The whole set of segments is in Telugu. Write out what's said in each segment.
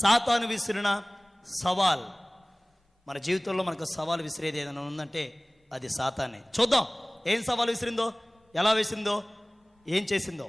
సాతాను విసిరిన సవాల్. మన జీవితంలో మనకు సవాలు విసిరేది ఏదైనా ఉందంటే అది సాతానే. చూద్దాం ఏం సవాలు విసిరిందో, ఎలా వేసిందో, ఏం చేసిందో.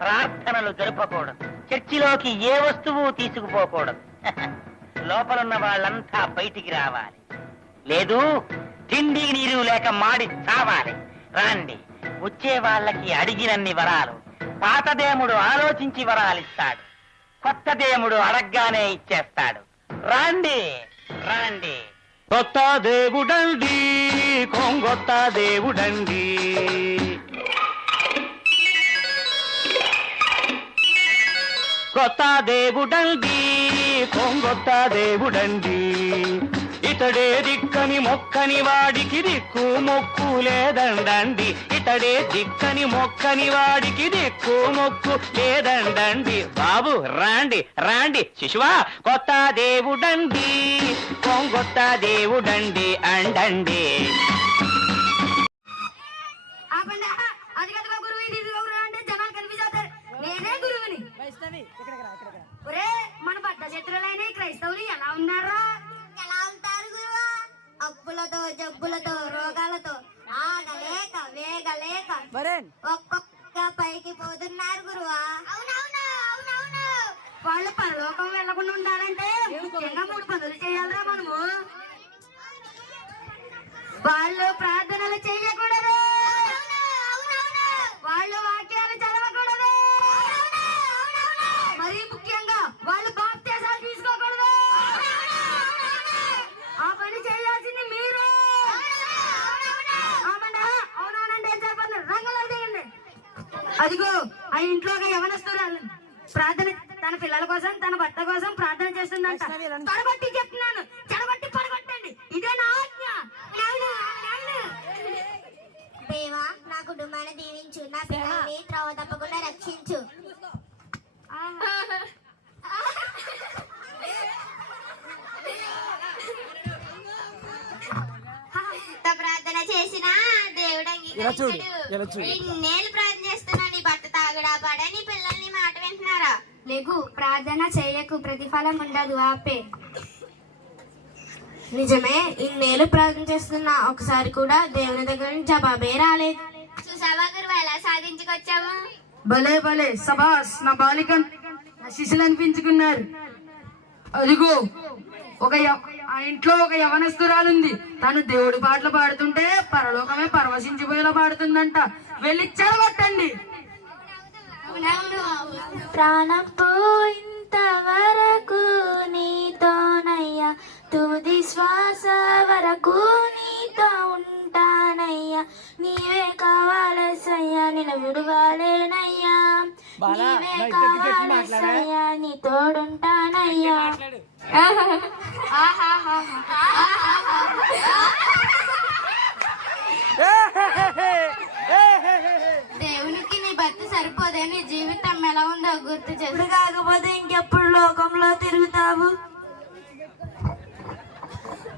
ప్రార్థనలు జరపకూడదు, చర్చిలోకి ఏ వస్తువు తీసుకుపోకూడదు. లోపలున్న వాళ్ళంతా బయటికి రావాలి, లేదు తిండి నీరు లేక మాడి చావాలి. రాండి, వచ్చే వాళ్ళకి అడిగినన్ని వరాలు పాత దేవుడు ఆలోచించి వరాలిస్తాడు, కొత్త దేవుడు అడగ్గానే ఇచ్చేస్తాడు. రాండి రాండి. కొత్త దేవుడండి, కొంగొత్త దేవుడండి. కొత్త దేవుడండి, కొంగొత్త దేవుడండి. ఇతడే దిక్కని మొక్కని వాడికి దిక్కు మొక్కు లేదండండి. ఇతడే దిక్కని మొక్కని వాడికి దిక్కు మొక్కు లేదండండి. బాబు రాండి రాండి శిశువా, కొత్త దేవుడండి, కొంగొత్త దేవుడండి అండండి. మన పట్ట శత్రులైన క్రైస్తవులు ఎలా ఉన్నారా? ఎలా ఉంటారు గురువా? అప్పులతో, జబ్బులతో, రోగాలతో ఆగలేక వేగలేక ఒక్కొక్క పైకి పోతున్నారు గురువా. వాళ్ళు పరలోకం వెళ్లకుండా ఉండాలంటే ముఖ్యంగా 3 పనులు చేయాలరా మనము. వాళ్ళు ప్రార్థనలు చేయకూడదు, వాళ్ళు వాక్యాలు చదవకూడదు, మరీ ముఖ్యంగా వాళ్ళు బాప్తిసాలు తీసుకోకూడదు. ఆ పని చేయాల్సింది మీరే. అవునండి, ఏం చెప్పండి, రంగులు తీయండి. అదిగో ఆ ఇంట్లో ఒక యవనస్తురాలు ప్రార్థన, తన పిల్లల కోసం, తన భర్త కోసం ప్రార్థన చేస్తుందంట. పడగొట్టి చెప్తున్నాను, చెడగొట్టి పడగొట్టండి, ఇదే నా ఆజ్ఞ. దేవా, నా కుటుంబాన్ని దీవించు, నా పిల్లల్ని త్రోవ తప్పకుండా రక్షించు. ప్రార్థన చేసిన దేవుడు అంగీకరించాడు. ఇన్నేళ్ళు ప్రార్థన చేస్తున్నా, నీ భర్త తాగుడా పడా, నీ పిల్లల్ని మాట వింటున్నారా? లేకు, ప్రార్థన చేయకు, ప్రతిఫలం ఉండదు, ఆపే. నిజమే, ఇన్నేళ్ళు ప్రార్థన చేస్తున్నా, ఒకసారి కూడా దేవుని దగ్గర నుంచి జవాబే రాలేదు. చూసావా గురువు, ఎలా సాధించుకొచ్చావు? భలే భలే, సబాస్, నా బాలిక నా శిష్యులు అనిపించుకున్నారు. అదిగో ఆ ఇంట్లో ఒక యవనస్తురాలుంది. తను దేవుడి పాటలు పాడుతుంటే పరలోకమే పరవశించిపోయేలా పాడుతుందంట. వెళ్ళి చెడగొట్టండి. ప్రాణం పోయింత వరకు నీతోనయ్యా, తుది శ్వాస వరకు నీతో ఉంటానయ్యా. నీవే కావాలసయ్యా, నేను విడువాలేనయ్యా. నీవే కావాలసయ్యా, నీ తోడుంటానయ్యా. దేవునికి నీ భర్త సరిపోదే, నీ జీవితం ఎలా ఉందో గుర్తు చేసి, కాకపోతే ఇంకెప్పుడు లోకంలో తిరుగుతావు.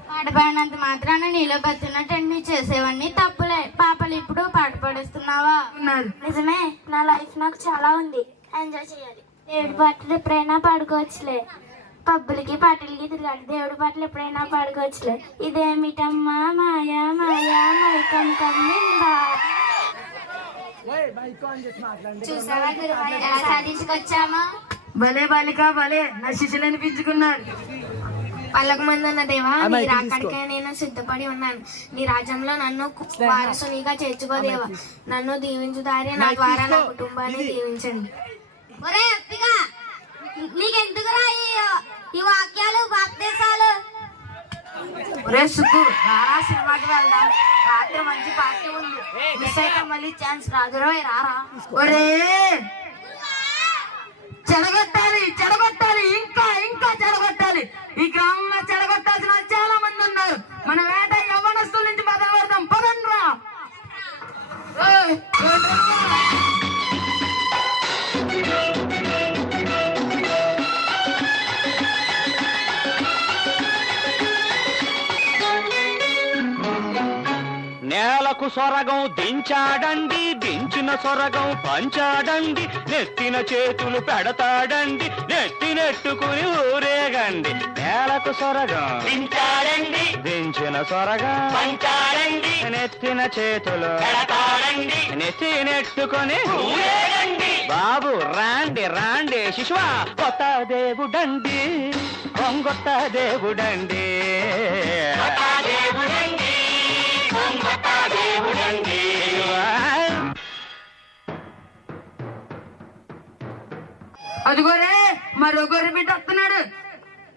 పాటపాడినంత మాత్రాన నీలో బతున్నట్టు చేసేవన్నీ తప్పులే. పాపలు ఇప్పుడు పాట పాడిస్తున్నావా? నిజమే, నా లైఫ్ నాకు చాలా ఉంది, ఎంజాయ్ చేయాలి. దేవుడి పాటలు ఎప్పుడైనా పాడుకోవచ్చులే, పబ్బులకి పాటలకి తిరగాలి. దేవుడి పాటలు ఎప్పుడైనా పాడుకోవచ్చులే. ఇదేమిటమ్మా మాయా మాయా మైకం కమ్మిందా. చూసావా గురువా, ఎలా సాధించుకొచ్చామా? భలే బాలిక భలే, నా శిష్యులు అనిపించుకున్నారు. పళ్ళకు మంది ఉన్న దేవా, నీ రాకడికే నేను సిద్ధపడి ఉన్నాను. నీ రాజ్యంలో నన్ను వారసునిగా చేర్చుకోదేవా. నన్ను దీవించు దారి, నా ద్వారా నా కుటుంబాన్ని దీవించండి. నీకెందుకురా ఈ వాక్యాలు, బాప్దేశాలు? సినిమాకి వెళ్దాం, రాత్రి మంచి పార్టీ ఉంది, మిస్ అయితే మళ్ళీ ఛాన్స్ రాదురో. రారా? ఒరే, చెడగొట్టాలి చెడగొట్టాలి, ఇంకా ఇంకా చెడగొట్టాలి. ఈ గ్రామంలో చెడగొట్టాల్సిన చాలా మంది ఉన్నారు. మన వేట యవ్వనస్తుల నుంచి బదలవడదాం, పదండి రా. నేలకు సొరగం దించాడండి, దించిన సొరగం పంచాడండి, నెత్తిన చేతులు పెడతాడండి, నెత్తినెట్టుకుని ఊరేగండి. నేలకు సొరగం దించాడండి, దించిన సొరగం పంచాడండి, నెత్తిన చేతులు పెడతాడండి, నెత్తినెట్టుకుని ఊరేగండి. బాబు రాండి రాండి శిశువ, కొత్త దేవుడండి, కొంగొత్త దేవుడండి. కొత్త దేవుడండి, కొత్త దేవుడండి. అదిగోరే మరో గొర్రె బిడ్డ వస్తున్నాడు.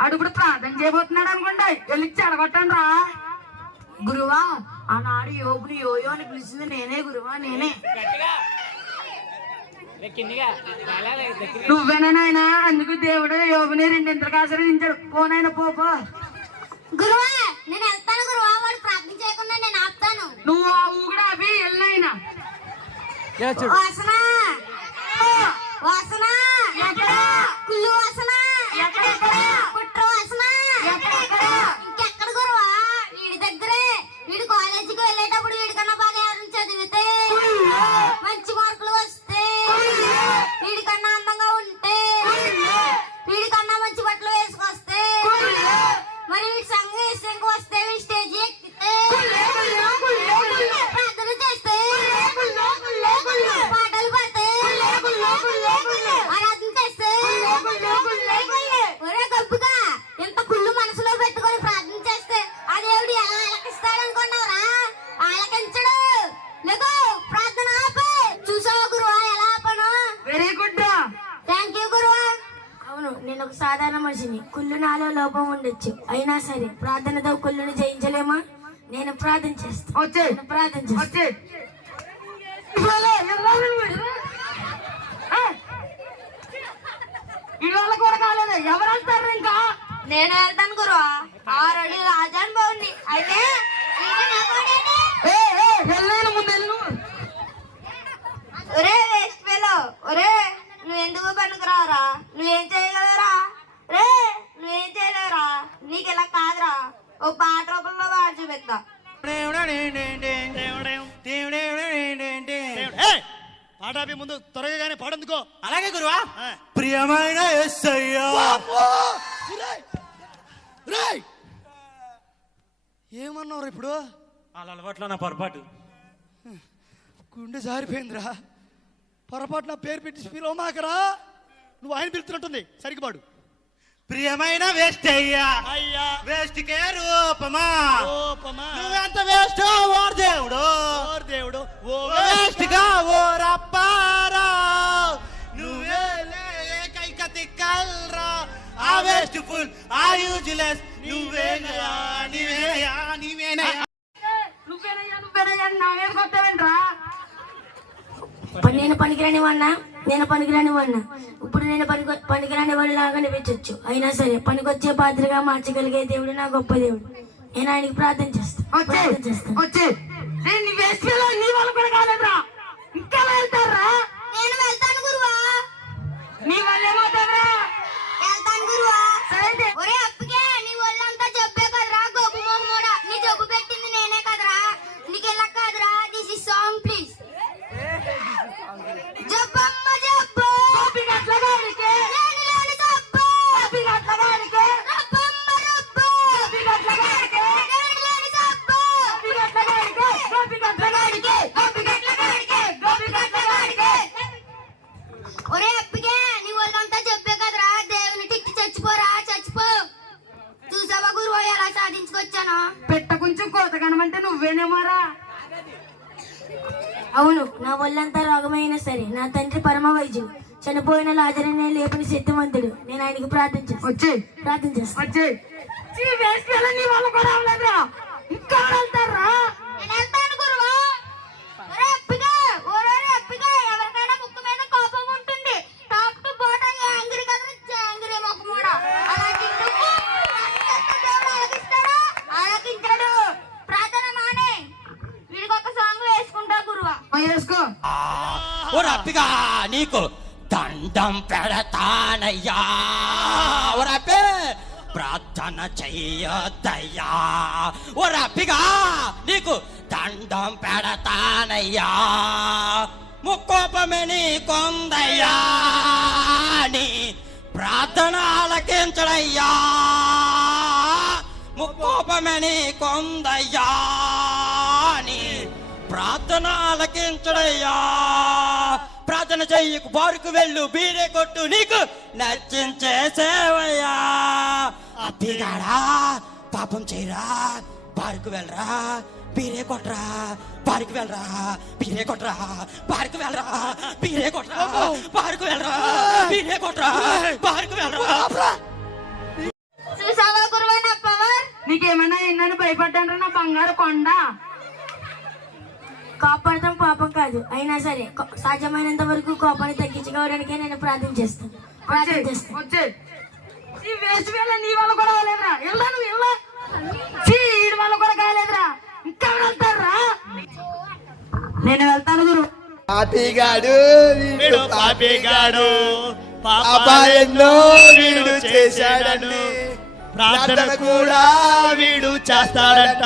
అడుగుడు ప్రార్థన చేయబోతున్నాడు అనుకోండి. వెళ్ళి చెడగొట్టండి రా. గురువా, ఆనాడు యోగుని యోయో అని పిలిచింది నేనే గురువా, నేనే. నువ్వేనా నాయనా? అందుకు దేవుడు యోగుని రెండింతలకు ఆశీర్వదించాడు. పోనాయన పో. గురువా నేను వెళ్తాను గురువా, వాడు ప్రార్థన చేయకుండా నేను ఆపుతాను. నువ్వు ఆ ఊగుడు అవి వెళ్ళైనా వాసన వాసన కుళ్ళు వాసన కుట్ర వాసన ఇంకెక్కడ గురువా? వీడి దగ్గరే. వీడు కాలేజీకి వెళ్ళేటప్పుడు వీడికన్నా బాగా ఎవరిని చదివితే, మంచి మార్కులు వస్తే, వీడికన్నా అందంగా ఉంటే, వీడికన్నా మంచి బట్టలు వేసుకొస్తే, మరి వీడి సంగీతం వస్తే, వీడి స్టేజ్ ఎక్కితే, ప్రార్థన చేస్తే, పాటలు పాడితే, ఆరాధన చేస్తే, ఒరే గబ్బుగా ఎంత కుళ్ళు మనసులో పెట్టుకొని ప్రార్థన చేస్తే ఆ దేవుడు ఎలా ఆలకిస్తాడనుకున్నావురా? ఆలకించడు. లేకో ప్రార్థన ఆపే. చూసావా గురువా ఎలా ఆపను? వెరీ గుడ్ రా. థ్యాంక్ యూ గురువా. అవును, నేను ఒక సాధారణ మనిషిని. కుళ్ళు నాలో లోపం ఉండొచ్చు, అయినా సరే ప్రార్థనతో కుళ్ళుని జయించలేమా? నేను ప్రార్థన చేస్తాను. వచ్చే ప్రార్థన చేస్తాను. వచ్చే ఇవాళ కూడా కాలేదు. ఎవరు వెళ్తారు ఇంకా? నేను వెళ్తాను గురువా. 6 అడుగుల రాజాన్ బాగుంది. అయితే వెళ్ళాను ముందు వెళ్ళు. ఒరే వేస్ట్ ఫెలో, ఒరే నువ్వెందుకు పనికిరావురా? నువ్వేం చేయగలరా? రే నువ్వేం చేయలేవురా? నీకు ఇలా కాదురా, ఓ పాట రూపంలో వాడు చూపిస్తా. పాటాపి ముందు త్వరగానే పాడందుకో. అలాగే గురువా. ప్రియమైన యేసయ్యా. ఏమన్నారు ఇప్పుడు? వాళ్ళ అలవాట్లో నా పొరపాటు. గుండె జారిపోయిందిరా. పొరపాటు నా పేరు పెట్టి పిలవమాకరా. నువ్వు ఆయన పిలుతున్నట్టుంది. సరిగ్గా పాడు. ప్రియమైన వేస్ట్ అయ్యా, అయ్యా వేస్ట్ కే రూపమా, రూపమా. నువ్వెంత వేస్ట్ ఓర్ దేవుడు, ఓర్ దేవుడు, ఓ వేస్ట్ గా ఓరప్పారా, నువ్వే ఏకైక తిక్కల్రా, ఆ వేస్ట్ ఫుల్ ఆ యూజ్లెస్, నువ్వేనయా నీవేనయా నీవేనయా. నువ్వేనయ్యా నా మీద కొట్టవేంట్రా? నేను పనికిరాని వాడినా. ఇప్పుడు నేను పనికిరాని వాడిలాగా అనిపించవచ్చు, అయినా సరే పనికొచ్చే పాత్రగా మార్చగలిగే దేవుడు నా గొప్ప దేవుడు. నేను ఆయనకి ప్రార్థన చేస్తాను. వచ్చే నీ వేస్ట్ ఫెలో నీ వాళ్ళు కూడా కాలేదురా. ఇంకా వెళ్తారా? నేను వెళ్తాను గురువా. నీ వాళ్ళు ఏమవుతారా? వెళ్తాను గురువా. సరే ఒరే అప్పకే నీ ఒళ్ళంతా జబ్బే కదరా, గొప్ప మొహమోడా. నీ జబ్బు పెట్టింది నేనే కదరా, నీకు ఎలా కాదురా. This is song please. జబ్బమ్మ జబ్బు గోపిగట్లగాడికే లేని జబ్బు, గోపిగట్లగాడికే రబ్బమ్మ రబ్బు గోపిగట్లగాడికే లేని జబ్బు, గోపిగట్లగాడికే గోపిగట్లగాడికే. ఒరే అప్పకే నీ ఒళ్ళంతా జబ్బే కదరా, దేవుని టిక్కి చచ్చిపోరా, చచ్చిపో. చూసావా గురువా ఎలా సాధించుకొచ్చాను? పెట్ట కొంచెం కోత కనమంటే నువ్వేనేమోరా. అవును, నా ఒళ్ళంతా రోగమైనా సరే నా తండ్రి పరమ వైద్యుడు. చనిపోయిన లాజరుని లేపని శక్తిమంతుడు. నేను ఆయనకి ప్రార్థన చేస్తాను. వచ్చే వేస్ట్ ఫెలో నీ వాళ్ళు కూడా అవలేదురా. ఇంకా వెళ్తారా? నేను వెళ్తాను గురువా. ఒరే అప్పిగా, ఎవరికైనా ముక్కు మీద కోపం ఉంటుంది. టాప్ టు బాటం యాంగ్రీ కదరా, యాంగ్రీ మొక్కమోడా. అలాంటి నువ్వు దేవుడు ఆలకిస్తాడా? ఆలకించాడు. ప్రార్థన మానే. వీడికి ఒక సాంగ్ వేసుకుంటా గురువా. వేసుకో. ఓ రప్పిగా నీకు దండం పెడతానయ్యా, ఓ రప్పే ప్రార్థన చెయ్యొద్దయ్యా, ఓ రప్పిగా నీకు దండం దండం పెడతానయ్యా ముక్కోపమే నీ కొందయ్యా నీ ప్రార్థన ఆలకించడయ్యా ముక్కోపమే నీ కొందయ్యా నీ ప్రార్థన ఆలకించడయ్యా ప్రార్థన చెయ్యకు బారుకు వెళ్ళు బీరే కొట్టు నీకు నచ్చించే సేవయ్యా అప్పిగాడా పాపం చేయరా బారుకు వెళ్ళరా బీరే కొట్రా బారికి వెళ్ళరా బీరే కొట్రా బారికి వెళ్ళరా బీరే కొట్రా బారికి వెళ్ళరా బీరే కొట్రా బారికి వెళ్ళరా చూసావా గురువా నా పవర్? నీకేమైనా ఎన్నని భయపడ్డాను నా బంగారు కొండ. కోపడటం పాపం కాదు, అయినా సరే సాధ్యమైనంత వరకు కోపాన్ని తగ్గించుకోవడానికే నేను ప్రార్థన చేస్తాను. వచ్చే ఈ వేస్ట్ వేళ నీ వల్ల కూడా కాలేదురా. వెళ్ళా నువ్వు వెళ్ళా. వీడి వల్ల కూడా కాలేదురా. ఇంకా వెళ్తారా? నేను వెళ్తాను గురు. పాపిగాడు వీడు పాపిగాడు పాపాలెన్నో వీడు చేశాడని ప్రార్థన కూడా వీడు చేస్తాడంట.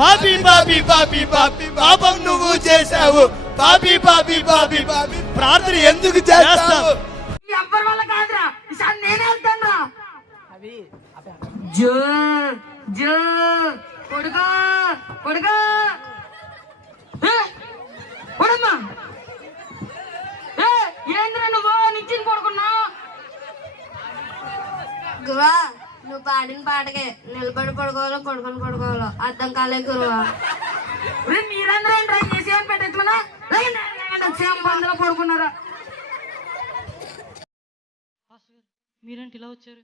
పాపి పాపి పాపి పాపి పాపం నువ్వు చేశావు. పాపి పాపి పాపి పాపి ప్రార్థన ఎందుకు చేస్తావు? ఎవ్వరి వల్ల కాదురా. ఈసారి నేనే వెళ్తాను రా. జో జో కొడుకా కొడుకా కొడమ్మా ఏంద్రా నువ్వు నిచ్చిన కొడుకున్నావు? గురువా నువ్వు పాడిన పాటకే నిలబడి పడుకోవాలో పడుకొని పడుకోవాలో అర్థం కాలే గురువా. మీరందరూ ట్రై చేసి ఏమని పెట్టేస్తున్నా బంధులో పడుకున్నారా? మీరేంటి ఇలా వచ్చారు?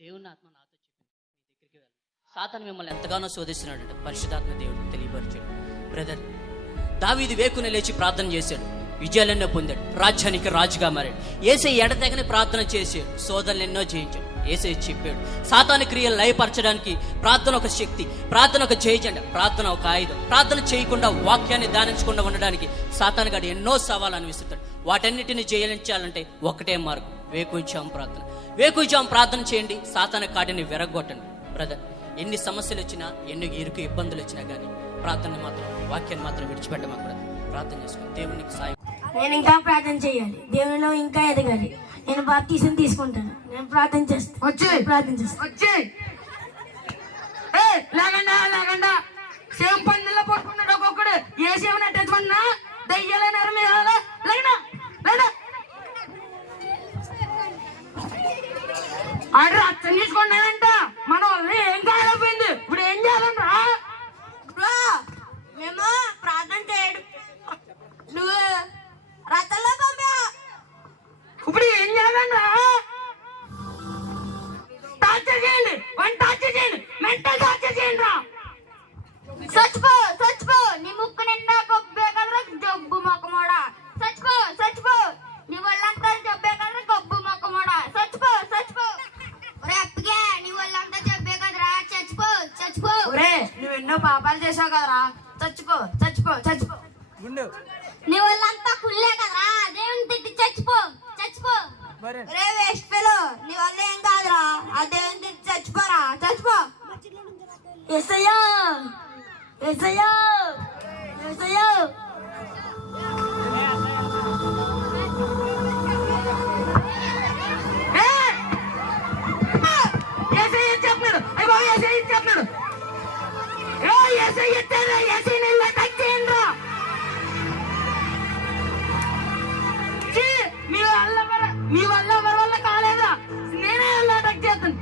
దేవుని ఆత్మ నాతో చెప్పింది మీ దగ్గరికి వెళ్ళి సాతాను మిమ్మల్ని ఎంతగానో శోధిస్తున్నాడంటే పరిశుద్ధాత్మ దేవుడు తెలియపరిచాడు. బ్రదర్ దావీదు వేకునే లేచి ప్రార్థన చేశాడు, విజయాలెన్నో పొందాడు, రాజ్యానికి రాజుగా మారాడు. యేసే ఎడతెగని ప్రార్థన చేశాడు, శోధనలు ఎన్నో జయించాడు. యేసే చెప్పాడు సాతాను క్రియలు లయపరచడానికి ప్రార్థన ఒక శక్తి, ప్రార్థన ఒక జయజెండ, ప్రార్థన ఒక ఆయుధం. ప్రార్థన చేయకుండా వాక్యాన్ని ధ్యానించకుండా ఉండడానికి సాతాను గాడు ఎన్నో సవాళ్ళు విసురుతాడు. వాటన్నిటిని జయించాలంటే ఒకటే మార్గం, వేకుజాము ప్రార్థన. వేకుజాము ప్రార్థన చేయండి, సాతాను కాడిని విరగొట్టండి. బ్రదర్ ఎన్ని సమస్యలు వచ్చినా ఎన్ని ఇరుకు ఇబ్బందులు వచ్చినా కానీ ప్రార్థన మాత్రం వాక్యాన్ని మాత్రం విడిచిపెట్టమని కూడా ప్రార్థన చేసుకోండి. దేవునికి సాయం. నేను ఇంకా ప్రార్థన చేయాలి, దేవునిలో ఇంకా ఎదగాలి. నేను బాప్తీసం తీసుకుంటాను, నేను ప్రార్థన చేస్తాను. వచ్చే ప్రార్థన చేస్తాను. వచ్చే లేకుండా లేకుండా సేమ్ పందుల్లో పట్టుకున్నాడు ఒక్కొక్కడు. ఏ సేవని అట్టేసుకున్నా దయ్యాలైనారు మీరు లేనా లేదా ఆడు అచ్చం తీసుకున్నానంట. మన వాళ్ళు ఏం కాలేకపోయింది. ఇప్పుడు ఏం చేయాలన్నా మేము ప్రార్థన చేయడం నువ్వు రథంలో పంపా. ఇప్పుడు ఏం చేయాలన్నా టార్చర్ చేయండి, వన్ టార్చర్ చేయండి, మెంటల్ టార్చర్ చేయండి రా. చచ్చిపో చచ్చిపో, నీ ముక్కు నిండా కొబ్బే కదరా జబ్బు మొక్కమోడా. చచ్చిపో చచ్చిపో, నీ ఒళ్ళంతా జబ్బే కదరా గబ్బు మొక్కమోడా. చచ్చిపో చచ్చిపో. ఒరే అప్పగే నీ ఒళ్ళంతా జబ్బే కదరా, చచ్చిపో చచ్చిపో. ఒరే నువ్వు ఎన్నో పాపాలు చేసావు కదరా, చచ్చిపో చచ్చిపో చచ్చిపో. నీ ఒళ్ళంతా కుళ్ళే కదరా, దేవుని తిట్టి చచ్చిపో చచ్చిపో. ఒరే వేస్ట్ ఫెలో, నీ వల్ల ఏం కాదురా, ఆ దేవుని తిట్టి చచ్చిపోరా చచ్చిపో. యేసయ్యా యేసయ్యా యేసయ్యా. చెప్తున్నాడు అయ్యో చెప్తున్నాడు మీ వల్ల ఎవరి వల్ల కాలేదా, నేనే అటాక్ చేస్తాను.